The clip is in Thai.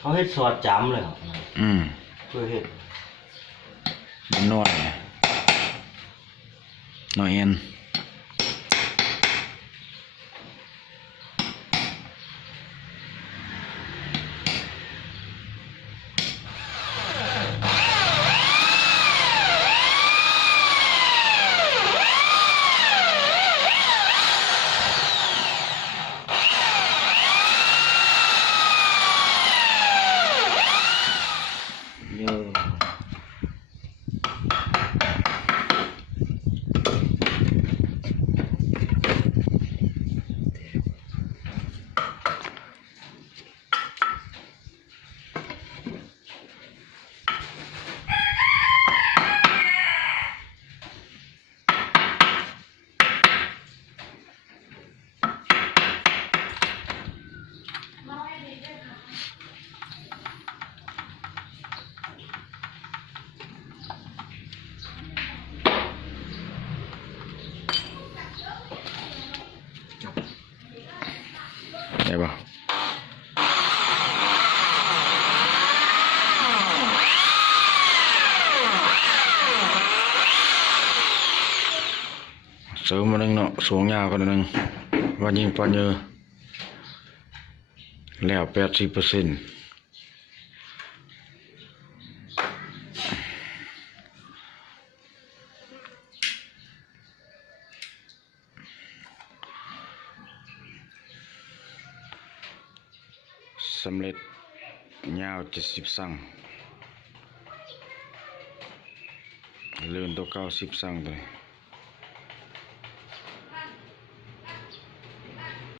เขาเฮ็ดสอดจำเลยครับเพื่อเฮ็ดมันนวดหน่อยเอ็นได้ป่ะเสริมมาหนึ่งเนาะสูงยาวกันหนึ่งวันยิงปอนเยอะแล้ว80%สำเร็จยาว70 สั่งเลื่อนตัว90 สั่งเลย